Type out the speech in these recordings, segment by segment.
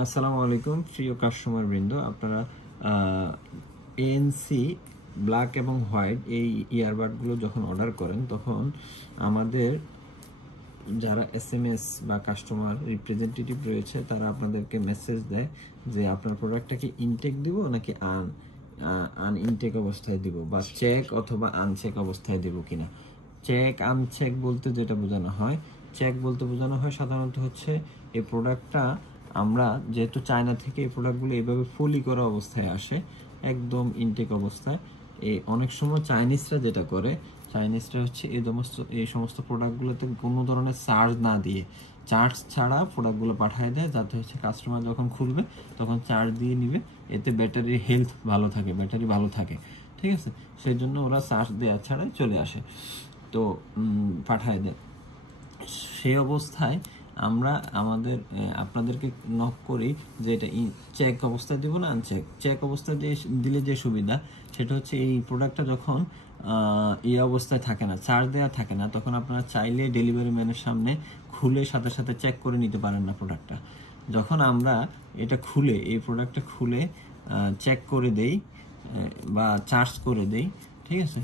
আসসালামু আলাইকুম প্রিয় কাস্টমার বৃন্দ, আপনারা এএনসি ব্ল্যাক এবং হোয়াইট এই ইয়ারবাডগুলো যখন অর্ডার করেন তখন আমাদের যারা এসএমএস বা কাস্টমার রিপ্রেজেন্টেটিভ রয়েছে তারা আপনাদেরকে মেসেজ দেয় যে আপনার প্রোডাক্টটাকে ইনটেক দিব নাকি আনইনটেক অবস্থায় দিব, বা চেক অথবা আনচেক অবস্থায় দিব কিনা। চেক আনচেক বলতে যেটা বোঝানো হয়, চেক বলতে বোঝানো হয় সাধারণত হচ্ছে এই প্রোডাক্টটা আমরা যেহেতু চায়না থেকে এই প্রোডাক্টগুলো এইভাবে ফলি করা অবস্থায় আসে, একদম ইনটেক অবস্থায়। এই অনেক সময় চাইনিজরা যেটা করে, চাইনিজরা হচ্ছে এই সমস্ত প্রোডাক্টগুলোতে কোনো ধরনের চার্জ না দিয়ে, চার্জ ছাড়া প্রোডাক্টগুলো পাঠিয়ে দেয়, যাতে হচ্ছে কাস্টমার যখন খুলবে তখন চার্জ দিয়ে নিবে, এতে ব্যাটারির হেলথ ভালো থাকে, ব্যাটারি ভালো থাকে, ঠিক আছে। সেই জন্য ওরা চার্জ দেওয়া ছাড়াই চলে আসে, তো পাঠায় দেয়। সেই অবস্থায় আমরা আপনাদেরকে নক করি যে এটা চেক অবস্থায় দিব না আনচেক। চেক অবস্থায় দিলে যে সুবিধা সেটা হচ্ছে এই প্রোডাক্টটা যখন এই অবস্থায় থাকে না, চার্জ দেওয়া থাকে না, তখন আপনারা চাইলে ডেলিভারি ম্যানের সামনে খুলে সাথে সাথে চেক করে নিতে পারেন না প্রোডাক্টটা। যখন আমরা এটা খুলে এই প্রোডাক্টটা খুলে চেক করে দেই বা চার্জ করে দেই, ঠিক আছে,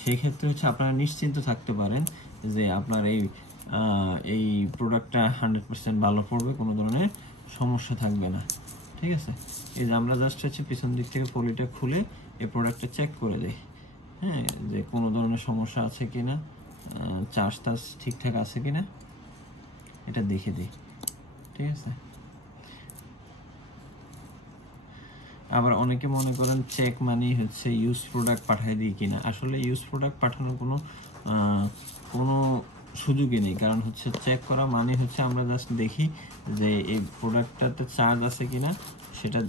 সেই ক্ষেত্রে হচ্ছে আপনারা নিশ্চিন্ত থাকতে পারেন যে আপনার এই প্রোডাক্টটা 100% ভালো পড়বে, কোনো ধরনের সমস্যা থাকবে না, ঠিক আছে। এই যে আমরা জাস্ট হচ্ছে পিছন দিক থেকে পলিটা খুলে এই প্রোডাক্টটা চেক করে দিই, হ্যাঁ, যে কোনো ধরনের সমস্যা আছে কিনা, চার্জ টার্জ ঠিকঠাক আছে কিনা এটা দেখে দিই, ঠিক আছে। আবার অনেকে মনে করেন চেক মানেই হচ্ছে ইউজ প্রোডাক্ট পাঠিয়ে দিই কিনা। আসলে ইউজ প্রোডাক্ট পাঠানোর কোনো সুযোগই নেই, কারণ হচ্ছে চেক করা মানে হচ্ছে আমরা জাস্ট দেখি যে এই প্রোডাক্টটাতে চার্জ আছে কিনা, সেটা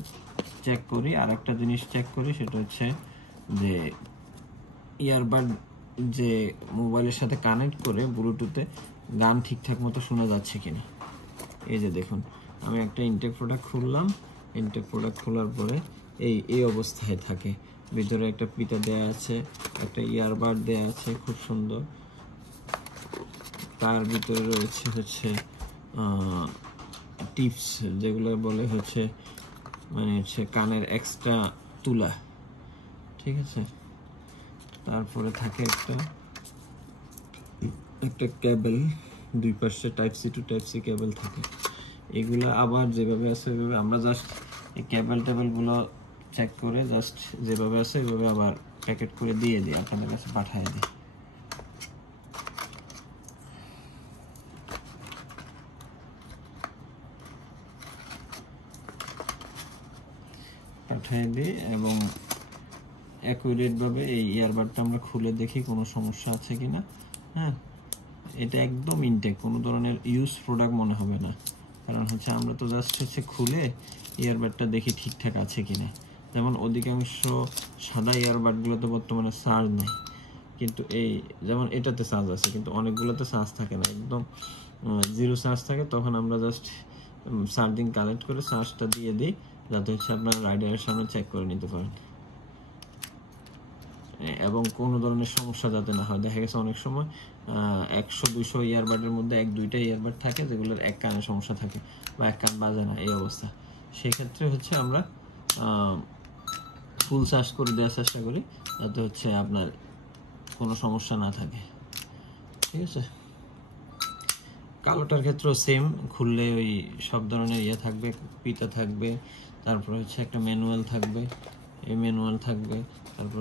চেক করি। আর একটা জিনিস চেক করি, সেটা হচ্ছে যে ইয়ারবাড যে মোবাইলের সাথে কানেক্ট করে ব্লুটুথে গান ঠিকঠাক মতো শোনা যাচ্ছে কিনা। এই যে দেখুন, আমি একটা ইনটেক প্রোডাক্ট খুললাম, ইনটেক প্রোডাক্ট খোলার পরে এই অবস্থায় থাকে। ভিতরে একটা পিতা দেয়া আছে, একটা ইয়ারবাড দেয়া আছে খুব সুন্দর, তার ভিতরে রয়েছে হচ্ছে টিপস, যেগুলো বলে হচ্ছে মানে হচ্ছে কানের এক্সট্রা তুলা, ঠিক আছে। তারপরে থাকে একটা কেবল, দুই পাশে type C to type C cable থাকে। এগুলো আবার যেভাবে আছে ওইভাবে আমরা জাস্ট এই টেবিলগুলো চেক করে জাস্ট যেভাবে আছে ওইভাবে আবার প্যাকেট করে দিয়ে দিই, আপনাদের কাছে পাঠিয়ে দিই। এবং অ্যাকুরেটভাবে এই ইয়ারবাডটা আমরা খুলে দেখি কোনো সমস্যা আছে কিনা। হ্যাঁ, এটা একদম ইনটেক, কোনো ধরনের ইউজ প্রোডাক্ট মনে হবে না, কারণ হচ্ছে আমরা তো জাস্ট হচ্ছে খুলে ইয়ারবাডটা দেখি ঠিকঠাক আছে কিনা। যেমন অধিকাংশ সাদা ইয়ারবাডগুলোতে বর্তমানে চার্জ নেই, কিন্তু যেমন এটাতে চার্জ আছে, কিন্তু অনেকগুলোতে চার্জ থাকে না, একদম জিরো চার্জ থাকে। তখন আমরা জাস্ট চার্জিং কানেক্ট করে চার্জটা দিয়ে দিই, যাতে হচ্ছে আপনার রাইডারের সামনে চেক করে নিতে পারেন এবং কোনো ধরনের সমস্যা যাতে না হয়। দেখা গেছে অনেক সময় 100-200 ইয়ারবাডের মধ্যে 1-2টা ইয়ারবাড থাকে যেগুলোর এক কানে সমস্যা থাকে বা এক কান বাজে না, এই অবস্থা। সেক্ষেত্রে হচ্ছে আমরা ফুল চার্জ করে দেওয়ার চেষ্টা করি, যাতে হচ্ছে আপনার কোনো সমস্যা না থাকে, ঠিক আছে। কালোটার ক্ষেত্রেও সেম, খুললে ওই সব ধরনের ইয়ে থাকবে, পিতা থাকবে, তারপরে হচ্ছে একটা ম্যানুয়াল থাকবে, এই ম্যানুয়াল থাকবে, তারপর